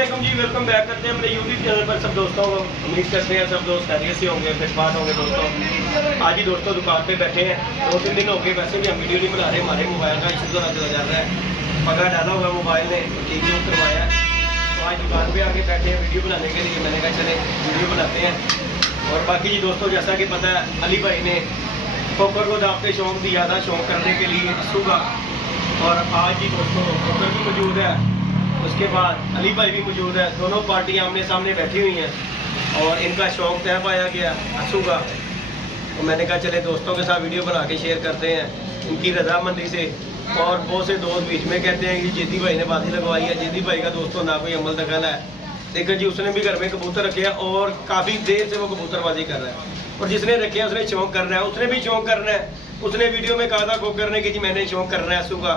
जी welcome back करते हैं अपने यूट्यूब चैनल पर सब दोस्तों को। उम्मीद करते हैं सब दोस्त खैरियत से होंगे, फिटफाट होंगे दोस्तों। आज ही दोस्तों दुकान पे बैठे हैं, 2-3 दिन हो गए वैसे भी हम वीडियो नहीं बना रहे, हमारे मोबाइल का इशू चला जा रहा है। पगा डाला हुआ मोबाइल ने, ठीक है करवाया है, तो आज दुकान पे आके बैठे हैं वीडियो बनाने के लिए। मैंने कहा चले वीडियो बनाते हैं। और बाकी जी दोस्तों, जैसा कि पता है अली भाई ने कोकर को दावते शौक दिया था, शौक करने के लिए सुबह। और आज ही दोस्तों कोकर भी मौजूद है, उसके बाद अली भाई भी मौजूद है। दोनों पार्टियां आमने सामने बैठी हुई हैं और इनका शौक तय पाया गया असू का। तो मैंने कहा चले दोस्तों के साथ वीडियो बना के शेयर करते हैं इनकी रजामंदी से। और बहुत से दोस्त बीच में कहते हैं कि जेदी भाई ने बाजी लगवाई है। जेदी भाई का दोस्तों ना कोई अमल दखल है, लेकिन जी उसने भी घर में कबूतर रखे हैं और काफ़ी देर से वो कबूतरबाजी कर रहा है। और जिसने रखे हैं उसने शौक करना है, उसने भी शौक करना है। उसने वीडियो में कहा था को करने की जी मैंने शौक करना है असू का,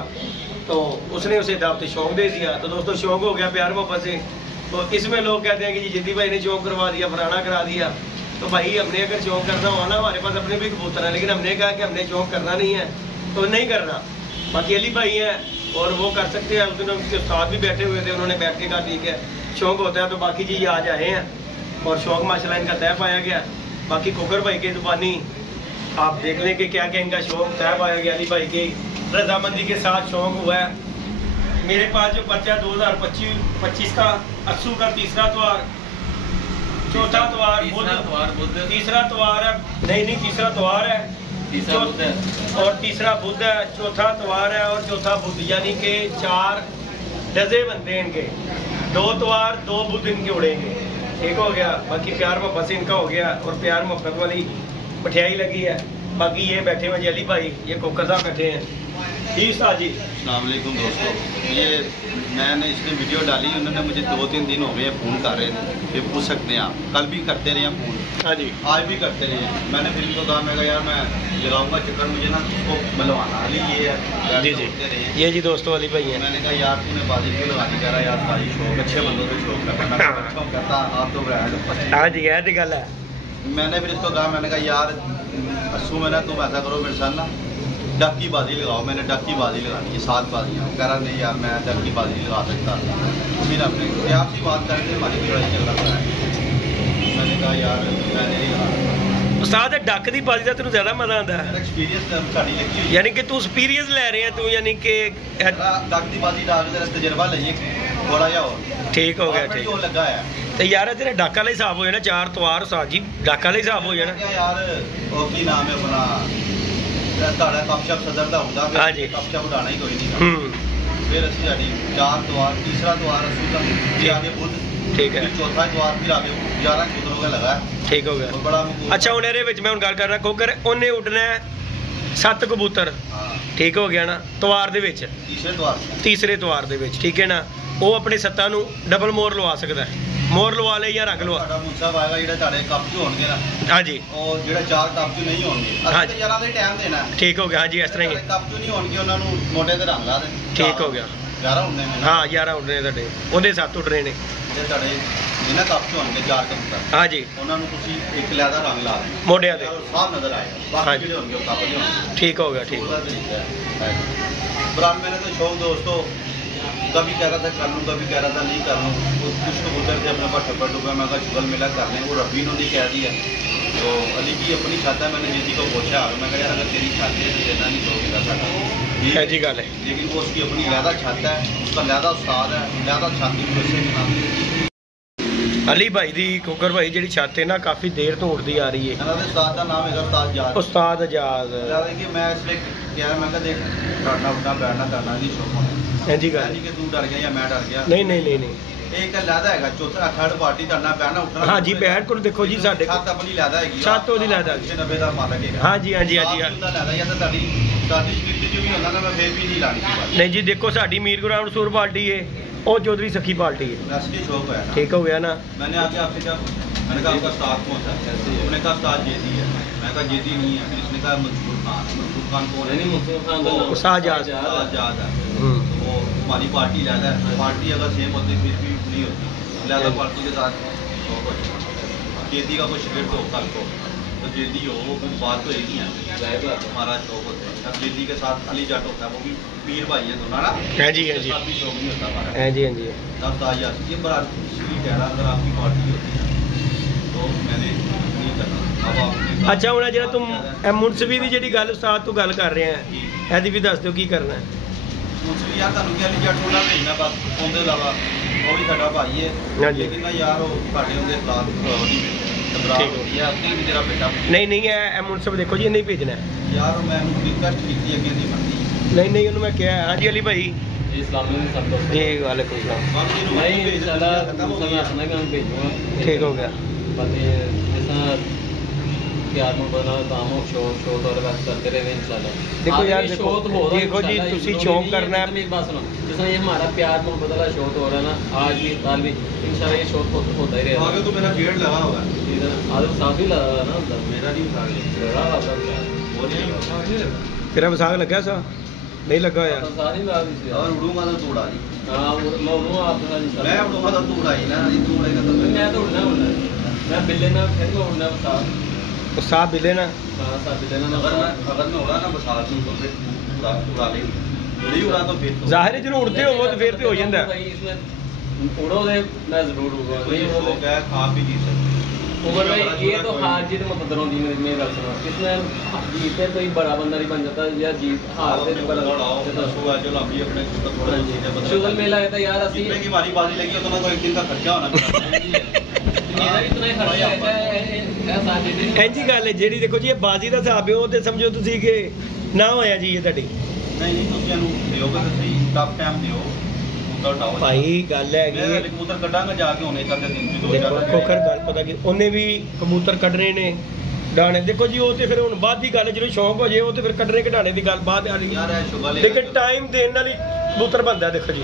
तो उसने उसे दावती शौक दे दिया। तो दोस्तों शौक हो गया प्यार मोहब्बत से। तो इसमें लोग कहते हैं कि जी जेदी भाई ने शौक करवा दिया, फलाना करा दिया। तो भाई हमने अगर शौक करना हो ना, हमारे पास अपने भी कबूतर है, लेकिन हमने कहा कि हमने शौक करना नहीं है तो नहीं करना। बाकी अली भाई हैं और वो कर सकते हैं। उस दिन उनके साथ भी बैठे हुए थे, उन्होंने बैठ के कहा ठीक है शौक होता है। तो बाकी जी ये आज आए हैं और शौक माशाल्लाह इनका तय पाया गया। बाकी कोकर भाई की जुबानी आप देख लें कि क्या क्या इनका शौक तय पाया गया। अली भाई की रजामंदी के साथ शौक हुआ है। मेरे पास जो पर्चा 2025 का अस्सू का तीसरा त्योहार, चौथा त्योहार बुध, तीसरा त्योहार है, नहीं तीसरा त्योहार है, और तीसरा बुध है, चौथा त्योहार है और चौथा बुध, यानी कि 4 डजे बनते हैं इनके। 2 त्योहार 2 बुध इनके उड़ेंगे, ठीक हो गया। बाकी प्यार मोहब्बत से इनका हो गया और प्यार मोहब्बत वाली मठियाई लगी है। बाकी ये बैठे हुए अली भाई, ये कोकर साहब बैठे हैं जी। उस्ताद जी अस्सलाम वालेकुम दोस्तों, ये मैंने इसने वीडियो डाली, उन्होंने मुझे 2-3 दिन हो गए फ़ोन कर रहे थे कि पूछ सकते हैं आप। कल भी करते रहे हैं फ़ोन, हाँ जी, आज भी करते रहे हैं। मैंने फिर इनको कहा, मैं कहा यार मैं लगाऊंगा चक्कर, मुझे ना उसको मिलवाना। अली ये है जी जी, ये जी दोस्तों अली भाई हैं। मैंने कहा यार तूने बाजी क्यों लगानी, कह रहा यार बाजी शौक, अच्छे बंदों को शौक करना। मैं अच्छा कहता आप तो हाँ जी, यह तो गल है। मैंने फिर इसको कहा, मैंने कहा यार अस्सू में ना तुम ऐसा करो मेरे साथ ना डक की बाजी लगाओ। मैंने डक की बाजी लगानी है, 7 बाजियाँ। कह रहा नहीं यार मैं डक की बाजी लगा सकता। फिर हमने आपसी बात करके हमारी लड़ाई चल रहा है। मैंने कहा यार मैं नहीं लगा। उस्ताद डक की बाजी का तेन ज़्यादा मजा आता है, एक्सपीरियंस साड़ी लगी हुई, यानी कि तू एक्सपीरियंस ले रहे हैं तू, यानी कि डक की बाजी डाल के तजर्बा लइए थोड़ा जा और ठीक हो गया। ठीक लगा है तो यार तेरा डक वाला हिसाब हो जाना, 4 त्योहार उस्ताद जी डक वाला हिसाब हो जाना यार। वो की नाम है अपना ਤੁਹਾਡਾ ਕਪਸ਼ਪ ਸਦਰ ਦਾ ਹੁੰਦਾ, ਹਾਂਜੀ ਕਪਸ਼ਪ ਉਡਾਣਾ ਹੀ ਕੋਈ ਨਹੀਂ। फिर ਅਸੀਂ ਸਾਡੀ 4 त्योहार, तीसरा त्योहार असू का, फिर आगे बुध, ठीक है, चौथा त्योहार, फिर आगे 11 कबूतरों का लगा है, ठीक हो गया। बड़ा अच्छा ਹੁਣ ਇਹਦੇ ਵਿੱਚ ਮੈਂ ਹੁਣ ਗੱਲ ਕਰਨਾ ਕੋਕਰ, ਉਹਨੇ ਉੱਡਣਾ 7 ਕਬੂਤਰ, ਠੀਕ ਹੋ ਗਿਆ ਨਾ त्योहार ਦੇ ਵਿੱਚ, ਤੀਸਰੇ त्योहार ਦੇ ਵਿੱਚ, ਠੀਕ ਹੈ ਨਾ। ਉਹ ਆਪਣੇ ਸੱਤਾਂ ਨੂੰ ਡਬਲ ਮੋਰ ਲਵਾ ਸਕਦਾ ਹੈ, ਮੋਰ ਲਵਾ ਲੇ ਜਾਂ ਰੰਗ ਲਵਾ। ਤੁਹਾਡਾ ਮੁੱਛਾ ਆਏਗਾ ਜਿਹੜੇ ਤੁਹਾਡੇ ਕੱਪ ਚ ਹੋਣਗੇ ਨਾ, ਹਾਂਜੀ, ਉਹ ਜਿਹੜਾ 4 ਕੱਪ ਚ ਨਹੀਂ ਹੋਣਗੇ, ਅਸੀਂ ਤੇ 11 ਦੇ ਟਾਈਮ ਦੇਣਾ, ਠੀਕ ਹੋ ਗਿਆ। ਹਾਂਜੀ ਇਸ ਤਰ੍ਹਾਂ ਹੀ ਕੱਪ ਚ ਨਹੀਂ ਹੋਣਗੇ, ਉਹਨਾਂ ਨੂੰ ਮੋਢੇ ਤੇ ਰੰਗ ਲਾ ਦੇ, ਠੀਕ ਹੋ ਗਿਆ। 11 ਹੁੰਦੇ ਨੇ, ਹਾਂ 11 ਉੱਡਣੇ ਤੁਹਾਡੇ, ਉਹਦੇ 7 ਉੱਡਣੇ ਨੇ। ਜੇ ਤੁਹਾਡੇ ਜਿਹਨਾਂ ਕੱਪ ਚ ਹੋਣਗੇ 4 ਕਬੂਤਰ, ਹਾਂਜੀ, ਉਹਨਾਂ ਨੂੰ ਤੁਸੀਂ ਇੱਕ ਲੈਦਾ ਰੰਗ ਲਾ ਦੇ ਮੋਢਿਆਂ ਤੇ, ਸਾਫ ਨਜ਼ਰ ਆਏਗਾ। ਬਾਕੀ ਜਿਹੜੇ ਹੋਣਗੇ ਉਹ ਕੱਪ ਦੇ ਹੋਣਗੇ, ठीक हो गया। ठीक बुरान मैंने तो शौक दोस्तों कभी कह रहा था कर लूँ, कभी कह रहा था नहीं कर लूँ। कुछ कबूतर थे अपने पास ठप्पा डुबा, मैं कहा शुगल मिला कर लें, वो रब्बी ने कह दिया। तो अली की अपनी छत है, मैंने जेदी को पूछा, मैं कहा यार अगर तेरी छत है तो देना नहीं शौक कर सकता जी गल है, लेकिन वो उसकी अपनी लहदा छत है, उसका लहदा उस्ताद है, लहदा छत की वजह अली भाई दी कोकर भाई जी छत है ना काफ़ी देर तो उड़ती आ रही है। उस्ताद का नाम है उस्ताद आजाद। मैं इसलिए कहा, मैं देख उठना उठना बैठना करना नहीं शौक होना जी गल कि तू डर गया या मैं डर गया, नहीं नहीं नहीं नहीं, एक लहदा है, चौथा 3rd पार्टी करना बैठना उठना। हाँ जी बैठ कर देखो जी साढ़े छत अपनी लहदा है, छत ओदी लहदा 90 का मालक है। हाँ जी हाँ जी हाँ जी लहदा या तो साडी स्क्रिप्ट च भी होंदा ना, मैं फिर भी नहीं लानी। नहीं जी देखो साडी मीर गुराम रसूल पार्टी है और चौधरी सखी पार्टी है, असली शौक है, ठीक हो गया ना। मैंने आके आपसे क्या, मैंने कहा आपका उस्ताद कौन सा है, उसने कहा उस्ताद जेदी है, मैं कहा जेदी नहीं है। फिर इसने कहा मंसूर खान कौन है, नहीं आजाद है, वो हमारी पार्टी लहदा है। पार्टी अगर सेम होती फिर भी नहीं होती, लहदा पार्टी के साथ जेदी का कोई शिगिर्द हो कल को तो जेदी हो वो बात तो एक ही है, हमारा शौक होता है। अब जेदी के साथ अली जट होता है, वो भी पीर भाई है दोनों ना। हाँ जी हाँ जी साथ भी शौक नहीं होता हमारा। हाँ जी हाँ जी। तब ताज ये बड़ा इसलिए कह रहा अगर आपकी पार्टी होती है तो मैंने नहीं करना। अब आप अच्छा ਹੁਣ ਜਿਹੜਾ तुम मुनसफी की ਜਿਹੜੀ ਗੱਲ ਉਸਤਾਦ ਤੋਂ ਗੱਲ ਕਰ ਰਹੇ ਆ ਇਹਦੀ ਵੀ ਦੱਸ ਦਿਓ ਕੀ ਕਰਨਾ ਹੈ। मुझे यार ਤੁਹਾਨੂੰ ਕਿ ਅਲੀ ਜਟ ਉਹਨਾਂ ਭੇਜਣਾ ਬਸ, ਉਹਦੇ ਇਲਾਵਾ ਉਹ ਵੀ ਸਾਡਾ ਭਾਈ ਹੈ। ਹਾਂਜੀ। ਲੇਕਿਨ ਨਾ ਯਾਰ ਉਹ ਸਾਡੇ ਉਹਦੇ ਖਿਲਾਫ ਨਹੀਂ ਭੇਜਿਆ, ਠੀਕ ਹੋ ਗਿਆ ਆਪਣੀ ਵੀ ਤੇਰਾ ਬੇਟਾ ਨਹੀਂ ਨਹੀਂ ਇਹ ਮੁਨਸਫ ਦੇਖੋ ਜੀ ਇਹਨੇ ਹੀ ਭੇਜਣਾ ਹੈ। ਯਾਰ ਮੈਂ ਉਹਨੂੰ ਰਿਕਵੈਸਟ ਕੀਤੀ ਅੱਗੇ ਨਹੀਂ ਮੰਨਦੀ। ਨਹੀਂ ਨਹੀਂ ਉਹਨੂੰ ਮੈਂ ਕਿਹਾ ਹਾਂਜੀ ਅਲੀ ਭਾਈ जी वालेकुम सलाम ठीक हो गया। देखो यार देखो जी तुसी शौक करना है जिसमें ये हमारा प्यार मोहब्बत वाला शौक हो रहा है ना, आज भी कल भी इंशाल्लाह ये शौक होता ही रहेगा। आगे तो मेरा गेट लगा हुआ है, आदम साथ ही लगा ना अंदर मेरा नहीं उठा गया, लगा हुआ वो नहीं लगा। तेरा विसाख लगा सा नहीं लगा यार सारी लगा दी और उड़ूंगा तो तोड़ा नहीं, हां मैं उड़ूंगा आपके साथ इंशाल्लाह। मैं उड़ूंगा तो तोड़ा ही ना, ये तोड़ेगा तो मैं तो उड़ना मैं बिल्ले ना फिर मैं उड़ना साथ साहब मिले ना। हां साथ बिल्ले ना अगर मैं उड़ा ना बसात में तो फिर उड़ा लेंगे, नहीं उड़ा तो फिर तो जाहिर है जो उड़ते हो वो तो फिर तो हो जाता है। भाई इसमें उड़ोगे मैं जरूर उड़ूंगा। कोई हो गया खा भी नहीं सकते उमर भाई ये तो हार जीत मुकद्दर होती है मेरी गल सुनो, इसमें जीते कोई बड़ा बंदा नहीं बन जाता या जीत हार से शुगल मेला है तो यार असली की हमारी बाजी लगी तो ना कोई दिन का खर्चा होना मेरा भी इतना ही खर्चा है ਇੰਜੀ ਗੱਲ ਹੈ ਜਿਹੜੀ ਦੇਖੋ ਜੀ ਇਹ ਬਾਜ਼ੀ ਦਾ ਹਿਸਾਬ ਹੈ ਉਹ ਤੇ ਸਮਝੋ ਤੁਸੀਂ ਕਿ ਨਾ ਹੋਇਆ ਜੀ ਇਹ ਤੁਹਾਡੀ ਨਹੀਂ ਨਹੀਂ ਤੁਸੀਂ ਇਹਨੂੰ ਦਿਓਗੇ ਤਾਂ ਸਹੀ ਟਫ ਟਾਈਮ ਦਿਓ ਕਬੂਤਰ ਡਾਓ ਭਾਈ ਗੱਲ ਹੈਗੀ ਮੈਂ ਕਬੂਤਰ ਕੱਢਾਂਗਾ ਜਾ ਕੇ ਹੁਣੇ ਕਰਦੇ ਦਿਨ ਚ 2 ਦੇਖੋ 4 ਖੋਖਰ ਗੱਲ ਪਤਾ ਕਿ ਉਹਨੇ ਵੀ ਕਬੂਤਰ ਕੱਢਣੇ ਨੇ ਡਾਣੇ ਦੇਖੋ ਜੀ ਉਹ ਤੇ ਫਿਰ ਹੁਣ ਬਾਅਦ ਦੀ ਗੱਲ ਜਦੋਂ ਸ਼ੌਂਕ ਹੋ ਜੇ ਉਹ ਤੇ ਫਿਰ ਕੱਢਣੇ ਕਢਾਣੇ ਦੀ ਗੱਲ ਬਾਅਦ ਵਾਲੀ ਯਾਰ ਇਹ ਸ਼ੁਗਲ ਲੇਕਿਨ ਟਾਈਮ ਦੇਣ ਨਾਲ ਹੀ ਕਬੂਤਰ ਬਣਦਾ ਦੇਖੋ ਜੀ।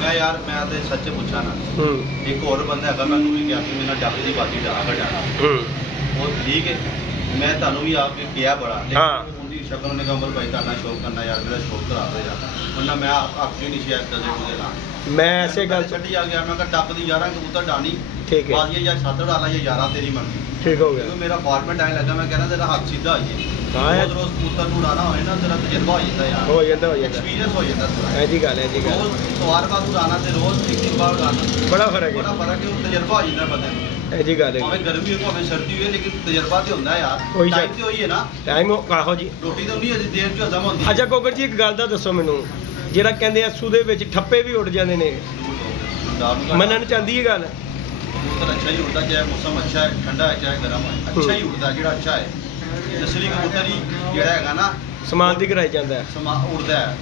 ਮੈਂ ਯਾਰ ਮੈਂ ਤੇ ਸੱਚ ਪੁੱਛਾਂ ਨਾ ਹੂੰ ਇੱਕ ਹੋਰ ਬੰਦਾ ਹੈਗਾ ਮੈਨੂੰ ਵੀ ਕਿਹਾ ਕਿ ਮੈਨੂੰ ਡੱਬ ਦੀ ਬਾਜੀ ਡਾਣਾ ਕਢਾਣਾ ਹੂੰ ਉਹ ਠੀਕ ਹੈ ਮੈਂ ਤੁਹਾਨੂੰ ਵੀ ਆ ਕੇ ਕਿਹਾ ਬੜਾ ਹਾਂ। ਲੇਕਿਨ ਉਹਦੀ ਸ਼ਕਲ ਨੇ ਕਮਰ ਭਾਈ ਕਰਨਾ ਸ਼ੌਕ ਕਰਨਾ ਯਾਰ ਮੇਰਾ ਸ਼ੌਕ ਕਰਾ ਦੋ ਯਾਰ ਵਰਨਾ ਮੈਂ ਆਪੇ ਨਹੀਂ ਸ਼ਾਇਦ ਕਦੇ ਉਹਦੇ ਨਾਲ ਮੈਂ ਐਸੇ ਗੱਲ ਛੱਡੀ ਆ ਗਿਆ ਮੈਂ ਕਿਹਾ ਡੱਬ ਦੀ 11 ਕਬੂਤਰ ਡਾਣੀ ਠੀਕ ਹੈ ਬਾਜ਼ੀਆਂ ਜਾਂ 7 ਡਾਲਾ ਜਾਂ 11 ਤੇਰੀ ਮਰਜ਼ੀ ਠੀਕ ਹੋ ਗਿਆ ਕਿਉਂਕਿ ਮੇਰਾ ਫਾਰਮੈਟ ਆਇਆ ਲੱਗਾ ਮੈਂ ਕਹਿੰਦਾ ਤੇਰਾ ਹੱਥ ਸਿੱਧਾ ਹੋ ਜੇ ਹਾਂ ਰੋਜ਼ ਰੋਜ਼ ਕਬੂਤਰ ਨੂੰ ਉਡਾਣਾ ਹੋਏ ਨਾ ਤੇਰਾ ਤਜਰਬਾ ਹੋ ਜਾਂਦਾ ਯਾਰ ਹੋ ਜਾਂਦਾ ਐਕਸਪੀਰੀਅੰਸ ਹੋ ਜਾਂਦਾ ਥੋੜਾ ਐਜੀ ਗੱਲ ਐਜੀ ਗੱਲ ਰੋਜ਼ ਸਵਾਰ ਬਾਅਦ ਉਡਾਣਾ ਤੇ ਰੋਜ਼ ਇੱਕ ਵਾਰ ਉਡਾਣਾ ਬੜਾ ਫਰਕ ਬੜਾ ਹੈ ਫਰਕ ਹੈ ਉਹ ਤਜਰਬਾ ਹੋ ਜਾਂਦਾ ਬੰਦੇ ਨੂੰ ਐਜੀ ਗੱਲ ਭਾਵੇਂ ਹੈ ਗਰਮੀ ਹੋਵੇ ਭਾਵੇਂ ਸਰਦੀ ਹੋਵੇ ਲੇਕਿਨ ਤਜਰਬਾ ਤੇ ਹੁੰਦਾ ਯਾਰ ਉਹੀ ਟਾਈਮ ਗੱਲ। ਤੇ ਹੋਈ ਹੈ ਨਾ ਟਾਈਮ ਆਹੋ ਜੀ। ਰੋਟੀ ਤਾਂ ਨਹੀਂ ਅਜੇ ਦੇਰ ਚ ਹਜ਼ਮ ਹੁੰਦੀ ਅੱਛਾ ਕੋਕਰ ਜੀ ਇੱਕ ਗੱਲ ਦਾ ਦੱਸੋ ਮੈਨੂੰ ਜਿਹੜਾ ਕਹਿੰਦੇ ਅਸੂ ਦੇ ਵਿੱਚ ਠੱਪੇ ਵੀ ਉੱਡ ਜਾਂਦੇ ਨੇ ਮੰਨਣ ਚਾਹੁੰਦੀ ਹੈ ਗੱਲ कबूतर अच्छा ही उड़ता चाहे मौसम अच्छा है ठंडा है चाहे गर्म है अच्छा ही उड़ता ਜਿਹੜਾ अच्छा है ਨਸਲੀ ਕਬੂਤਰ ਹੀ ਜਿਹੜਾ ਹੈਗਾ ਨਾ ਸਮਾਨ ਦੀ ਕਰਾਈ ਜਾਂਦਾ ਹੈ ਸਮਾ ਉੜਦਾ ਹੈ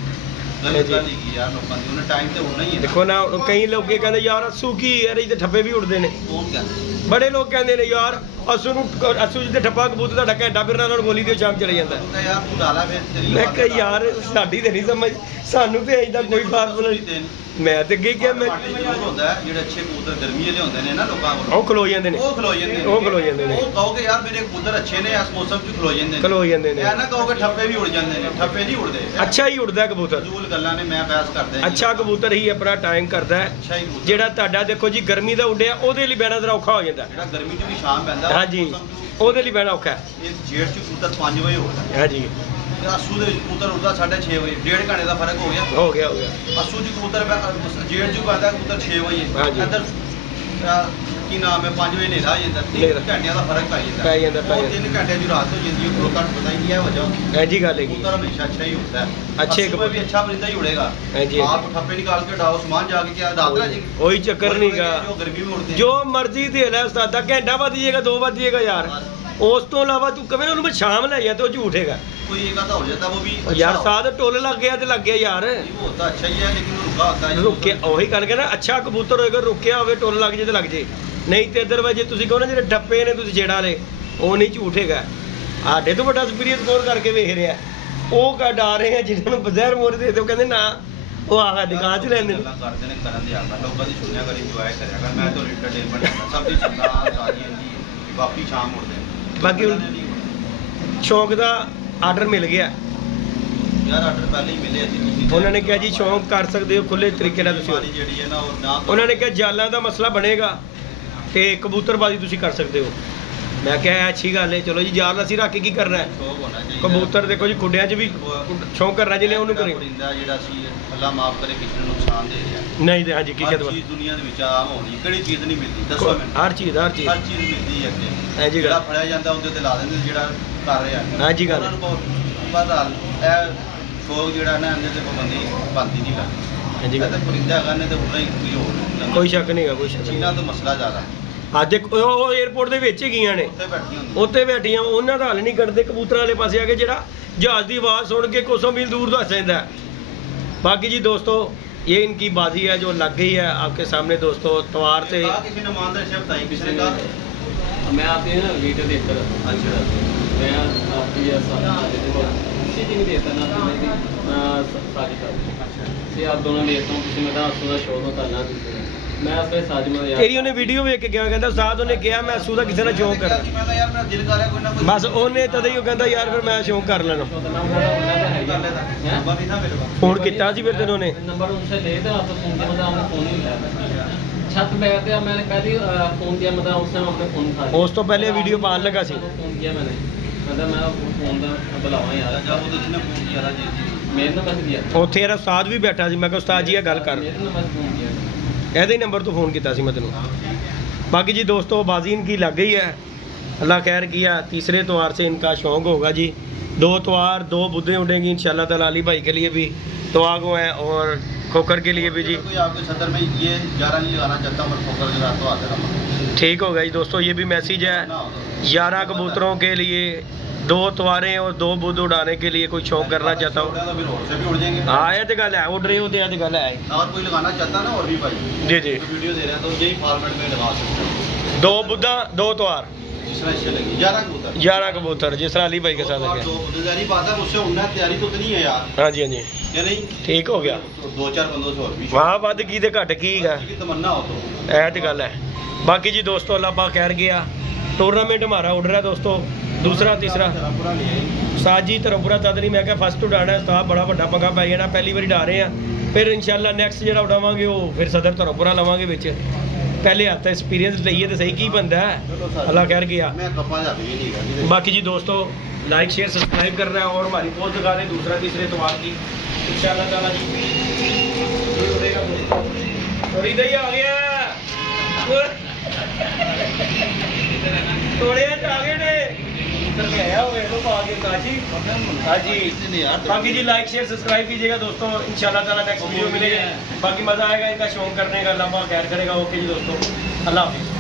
ਗਲਤ ਗੱਲ ਹੀ ਯਾਰ ਲੋਕਾਂ ਦੀ ਉਹਨੇ ਟਾਈਮ ਤੇ ਉੜਨਾ ਹੀ ਹੈ ਦੇਖੋ ਨਾ ਕਈ ਲੋਕ ਕਹਿੰਦੇ ਯਾਰ ਅਸੂ ਕੀ ਯਾਰ ਇਹਦੇ ਠੱਪੇ ਵੀ ਉੱਡਦੇ ਨੇ ਕੌਣ ਕਹਿੰਦਾ ਬੜੇ ਲੋਕ ਕਹਿੰਦੇ ਨੇ ਯਾਰ ਅਸੂ ਨੂੰ ਅਸੂ ਜਿੱਦੇ ਠੱਪਾ ਕਬੂਤਰ ਤੁਹਾਡਾ ਘੰਟਾ ਫਿਰਨਾ ਨਾਲ ਗੋਲੀ ਦਿਓ ਸ਼ਾਮ ਚਲੇ ਜਾਂਦਾ ਤਾਂ ਯਾਰ ਤੂੰ ਡਾਲਾ ਫਿਰ ਤੇਰੀ ਮੈਂ ਕਿਹਾ ਯਾਰ ਸਾਡੀ ਤੇ ਨਹੀਂ ਸਮਝ ਸਾਨੂੰ ਤੇ ਐਦਾਂ ਕੋਈ ਫਾਰਮੂਲਾ ਨਹੀਂ ਮੈਂ ਤੇ ਅੱਗੇ ਕਿਹਾ ਮੈਂ ਜ਼ਰੂਰ ਹੁੰਦਾ ਹੈ ਜਿਹੜੇ ਅੱਛੇ ਕਬੂਤਰ ਗਰਮੀ ਵਾਲੇ ਹੁੰਦੇ ਨੇ ਨਾ ਲੋਕਾਂ ਕੋਲ ਉਹ ਖਲੋ ਜਾਂਦੇ ਨੇ ਉਹ ਖਲੋ ਜਾਂਦੇ ਨੇ ਉਹ ਖਲੋ ਜਾਂਦੇ ਨੇ ਉਹ ਕਹੋਗੇ ਯਾਰ ਮੇਰੇ ਕਬੂਤਰ ਅੱਛੇ ਨੇ ਇਸ ਮੌਸਮ 'ਚ ਖਲੋ ਜਾਂਦੇ ਨੇ ਖਲੋ ਜਾਂਦੇ ਨੇ ਇਹ ਨਾ ਕਹੋਗੇ ਠੱਪੇ ਵੀ ਉੜ ਜਾਂਦੇ ਨੇ ਠੱਪੇ ਨਹੀਂ ਉੜਦੇ ਅੱਛਾ ਹੀ ਉੱਡਦਾ ਕਬੂਤਰ ਫਜ਼ੂਲ ਗੱਲਾਂ ਨੇ ਮੈਂ ਬਹਿਸ ਕਰਦਾ ਅੱਛਾ ਕਬੂਤਰ ਹੀ ਆਪਣਾ ਟਾਈਮ ਕਰਦਾ ਹੈ ਅੱਛਾ ਹੀ ਕਬੂਤਰ ਜਿਹੜਾ ਤੁਹਾਡਾ ਦੇਖੋ ਜੀ ਗਰਮੀ ਦਾ ਉੱਡਿਆ ਉਹਦੇ ਲਈ ਬਹਿਣਾ ਜ਼ਰਾ ਔਖਾ ਹੋ ਜਾਂਦਾ ਜਿਹੜਾ ਗਰਮੀ 'ਚ ਵੀ ਸ਼ਾਮ ਪੈਂਦਾ ਹਾਂਜੀ ਉਹਦੇ ਲਈ ਬਹਿਣਾ ਔਖਾ ਹੈ ਇਹ ਜੇਠ 'ਚ ਕਬੂਤਰ 5 ਵਜੇ ਉੱਠਦਾ ਹਾਂਜੀ ਤੇ ਆਸੂ ਦੇ ਵਿੱਚ ਕਬੂਤਰ ਉੱਠਦਾ 6:30 ਵਜੇ 1.5 ਘੰਟੇ ਦਾ ਫਰਕ ਹੋ ਗਿਆ ਹੋ ਗਿਆ ਆਸੂ 'ਚ ਕਬੂਤਰ ਜੇਠ 'ਚ ਪੈਂਦਾ ਕਬੂਤਰ 6 ਵਜੇ ਹਾਂਜੀ। ਇੱਧਰ ਕੀ ਨਾਮ ਹੈ 5 ਵਜੇ ਹਨੇਰਾ ਆ ਜਾਂਦਾ 3 ਹਨੇਰਾ। ਘੰਟਿਆਂ ਦਾ ਫਰਕ ਪੈ ਜਾਂਦਾ ਪੈ ਜਾਂਦਾ, ਪੈ ਜਾਂਦਾ। 3 ਘੰਟੇ ਦੀ ਰਾਤ ਹੋ ਜਾਂਦੀ ਹੈ ਕੋਲ ਘੱਟ ਪਤਾ ਹੀ ਨਹੀਂ ਹੈ ਵਜ੍ਹਾ ਐਜੀ ਗੱਲ ਹੈਗੀ कबूतर हमेशा अच्छा ही होता है अच्छे असूल में भी अच्छा परिंदा ही उड़ेगा हाँ जी। आप ठप्पे निकाल के डालो सामान जाके क्या दादरा जी कोई चक्कर नहीं का जो गर्मी में उड़ते हैं ਜੋ ਮਰਜ਼ੀ ਦੇ ਲੈ ਉਸਤਾਦਾ ਘੰਟਾ ਵੱਧ ਜਾਏਗਾ 2 ਵੱਧ ਜਾਏਗਾ ਯਾਰ ਉਸ ਤੋਂ ਇਲਾਵਾ ਤੂੰ ਕਵੇਂ ਉਹਨੂੰ ਮੈਂ ਸ਼ਾਮ ਲੈ ਜਾ ਤੇ ਉਹ ਝੂਠੇਗਾ कोई एक आधा हो जाता है वो भी ਉਹ ਯਾਰ ਸਾਦ ਟੁੱਲ ਲੱਗ ਗਿਆ ਤੇ ਲੱਗ ਗਿਆ ਯਾਰ नहीं, वो होता अच्छा ही है लेकिन वो रुका होता है ਰੁਕਿਆ ਉਹੀ ਗੱਲ ਕਹਿੰਦਾ ਅੱਛਾ ਕਬੂਤਰ ਹੋਏਗਾ ਰੁਕਿਆ ਹੋਵੇ ਟੁੱਲ ਲੱਗ ਜੇ ਤੇ ਲੱਗ ਜੇ ਨਹੀਂ ਤੇ ਇਧਰ ਵਜੇ ਤੁਸੀਂ ਕਹੋ ਨਾ ਜਿਹੜੇ ਡੱਪੇ ਨੇ ਤੁਸੀਂ ਛੇੜਾ ਵਾਲੇ ਉਹ ਨਹੀਂ ਝੂਠੇਗਾ ਸਾਡੇ ਤੋਂ ਵੱਡਾ ਐਕਸਪੀਰੀਅੰਸ ਕੋਰ ਕਰਕੇ ਵੇਖ ਰਿਹਾ ਉਹ ਕਾ ਡਾ ਰਹੇ ਆ ਜਿਹਨਾਂ ਨੂੰ ਬਜ਼ਹਿਰ ਮੋਰ ਦੇ ਤੇ ਉਹ ਕਹਿੰਦੇ ਨਾ ਉਹ ਆਹ ਦੁਕਾਨ 'ਚ ਲੈਂਦੇ ਨੇ ਗੱਲਾਂ ਕਰਦੇ ਨੇ ਕਰਨ ਦੇ ਆਗਾ ਲੋਕਾਂ ਦੀ ਸੁਣਿਆ ਕਰ ਇੰਜੋਏ ਕਰਿਆ ਕਰ ਮੈਂ ਤਾਂ ਐਂਟਰਟੇਨਮੈਂਟ ਕਰਦਾ ਸਭ ਦੀ ਸੁਣਦਾ ਸਾਰੀ ਜੀ ਬਾਕੀ ਸ਼ਾਮ ਉੜਦੇ ਬਾਕੀ ਸ਼ੌਂਕ ਦਾ ਆਰਡਰ ਮਿਲ ਗਿਆ ਯਾਰ ਆਰਡਰ ਪਹਿਲੇ ਹੀ ਮਿਲੇ ਅਸੀਂ ਤੁਸੀਂ ਉਹਨਾਂ ਨੇ ਕਿਹਾ ਜੀ ਸ਼ੌਂਕ ਕਰ ਸਕਦੇ ਹੋ ਖੁੱਲੇ ਤਰੀਕੇ ਨਾਲ ਤੁਸੀਂ ਸਾਰੀ ਜਿਹੜੀ ਹੈ ਨਾ ਉਹ ਨਾ ਉਹਨਾਂ ਨੇ ਕਿਹਾ ਜਾਲਾਂ ਦਾ ਮਸਲਾ ਬਣੇਗਾ ਤੇ ਕਬੂਤਰਬਾਜ਼ੀ ਤੁਸੀਂ ਕਰ ਸਕਦੇ ਹੋ मैं क्या अच्छी गल है, चलो जी यार ਅਸੀਂ ਰੱਖ ਕੇ ਕੀ ਕਰਨਾ ਹੈ। ਸ਼ੌਕ ਹੋਣਾ ਚਾਹੀਦਾ। ਕਬੂਤਰ ਦੇਖੋ ਜੀ ਖੁੱਡਿਆਂ 'ਚ ਵੀ ਸ਼ੌਂਕ ਕਰਨਾ ਜਿਹਨੇ ਉਹਨੂੰ ਕਰੇ। ਪਰਿੰਦਾ ਜਿਹੜਾ ਸੀ ਅੱਲਾ ਮਾਫ ਕਰੇ ਕਿਸੇ ਨੂੰ ਨੁਕਸਾਨ ਦੇ ਰਿਹਾ ਨਹੀਂ ਤੇ ਹਾਂਜੀ ਕੀ ਹਰ ਕਹਿੰਦੇ ਚੀਜ਼ ਦੁਨੀਆ ਦੇ ਵਿੱਚ ਆਮ ਹੋਣੀ, ਕਿਹੜੀ ਚੀਜ਼ ਨਹੀਂ ਮਿਲਦੀ ਦੱਸੋ ਮੈਨੂੰ। ਹਰ ਚੀਜ਼ ਹਰ ਚੀਜ਼ ਮਿਲਦੀ ਹੈ ਅੱਗੇ। ਹਾਂਜੀ ਜਿਹੜਾ ਗੱਲ ਫੜਿਆ ਜਾਂਦਾ ਉਹਦੇ ਤੇ ਲਾ ਦਿੰਦੇ, ਜਿਹੜਾ ਕਰ ਰਿਹਾ ਹਾਂਜੀ ਗੱਲ ਉਹਨਾਂ ਨੂੰ ਬਹੁਤ ਪਤਾ ਇਹ ਸ਼ੌਕ ਜਿਹੜਾ ਨਾ ਇਹਦੇ ਤੇ ਪਾਬੰਦੀ ਬੰਦੀ ਨਹੀਂ ਕਰਦੀ। ਹਾਂਜੀ ਇਹ ਗੱਲ ਤਾਂ ਪਰਿੰਦਾ ਹੈਗਾ ਨੇ ਤੇ ਉਦਾਂ ਹੀ ਕੋਈ ਹੋਰ ਕੋਈ ਸ਼ੱਕ ਨਹੀਂਗਾ ਕੋਈ ਸ਼ੱਕ ਚੀਨਾ ਤੋਂ ਮਸਲਾ ਜ਼ਿਆਦਾ ਅੱਜ ਉਹ 에어ਪੋਰਟ ਦੇ ਵਿੱਚ ਹੀ ਗਈਆਂ ਨੇ, ਉੱਥੇ ਬੈਠੀ ਹੁੰਦੀ ਉੱਥੇ ਬੈਠੀਆਂ, ਉਹਨਾਂ ਦਾ ਹੱਲ ਨਹੀਂ ਕਰਦੇ ਕਬੂਤਰਾਂ ਵਾਲੇ ਪਾਸੇ ਆ ਕੇ ਜਿਹੜਾ जहाज की आवाज़ सुन के कोसों मील दूर दस जाता है। बाकी जी दोस्तों ये इनकी बाजी है जो लग गई है आपके सामने दोस्तों। तवार से किसी ने मान शब्द आई किसी ने कहा मैं आपकी ना वीडियो देखकर अच्छा मैं आपकी किसी की नहीं देता ना से आप दोनों लेता हूँ किसी में का शौक होता ना मैं अपने साजिमा तेरी उन्हें वीडियो वेख के क्या कहता उस्ताद उन्हें कहा मैं असू का किसी ने शौक कर मैं तो यार मेरा दिल कर रहा कोई ना कोई बस उन्हें तद ही कहता यार फिर मैं शौक कर लेना कर लेता नंबर नहीं था मेरे पास फोन किया सी फिर तेन उन्हें नंबर उनसे ले तो आप फोन किया मतलब हमने फोन ही लिया छत पे गए मैंने पहले फोन किया मतलब उस टाइम अपने फोन था उस तो पहले वीडियो पान लगा सी फोन किया मैंने मतलब मैं फोन का बुलावा यार जब वो जिसने फोन किया था जी मेरे नंबर दिया ਉੱਥੇ ਯਾਰ ਉਸਤਾਦ ਵੀ ਬੈਠਾ ਸੀ। ਮੈਂ ਕਿਹਾ ਉਸਤਾਦ ਜੀ ਇਹ ਗੱਲ ਕਰ मेरे नंबर फोन किया ਇਹਦੇ ਨੰਬਰ ਤੋਂ फ़ोन किया सी मैं तेनों। बाकी जी दोस्तों बाजी इनकी लग गई है, अल्लाह खैर किया। तीसरे त्योहार से इनका शौक़ होगा जी। 2 त्योहार 2 बुद्धें उड़ेंगी इंशाल्लाह ताला। अली भाई के लिए भी दुआ को है और खोकर के लिए भी जी। कोई आपके सदर में ये 11 नहीं लगाना चाहता मैं खोकर लगा तो आता रहा ठीक होगा जी दोस्तों। ये भी मैसेज है 11 कबूतरों के लिए 2 त्योहारें और 2 बुद्ध उड़ाने के लिए कोई शौक करना चाहता हो। तो फिर और से भी उड़ जाएंगे। हाँ ये तो गल है उड़ रहे होते हैं तो गल है अगर कोई लगाना चाहता ना और भी भाई जी जी। तो वीडियो दे रहे हैं तो यही फॉर्मेट में लगा सकते हैं। 2 बुद्धा 2 त्योहार जिस तरह अच्छे लगे 11 कबूतर 11 कबूतर जिस तरह अली भाई के साथ है। 2 बुद्धिदारी बात है उससे उड़ना तैयारी तो नहीं है यार। हाँ जी हाँ जी या नहीं ठीक हो गया। 2-4 बंदों से और भी वाह वध की ते घट की है की तमन्ना हो तो ਇਹ ਤੇ ਗੱਲ है। बाकी जी दोस्तों अल्लाह पाक खैर गया। टूर्नामेंट हमारा उड़ रहा है दोस्तों दूसरा तीसरा। उस्ताद जी तरफुरा तद नहीं मैं क्या फस्ट उड़ाना है उस्ताद बड़ा बड़ा पंगा पै जाना पहली बार उड़ा रहे हैं फिर इंशाल्लाह नेक्स्ट जो उड़ावे वो फिर सदर तरफुरा लवांगे बिच। पहले हत्थ एक्सपीरियंस लईए तो सही की बनता है। अल्लाह खैर किया। मैं कपा जाती नहीं है। बाकी जी दोस्तों लाइक शेयर सब्सक्राइब करना है और हमारी पोस्ट दिखा रहे दूसरा तीसरे त्योहार की इंशाल्लाह ताला जी। थोड़ी दही आ गया थोड़े आ गए ने उतर के आया हुए तो आगे काजी। हाँ जी बाकी जी लाइक शेयर सब्सक्राइब कीजिएगा दोस्तों इंशाल्लाह ताला नेक्स्ट वीडियो मिलेगा। बाकी मजा आएगा इनका शौक करने का। अल्लाह खैर करेगा। ओके जी दोस्तों अल्लाह हाफिज़।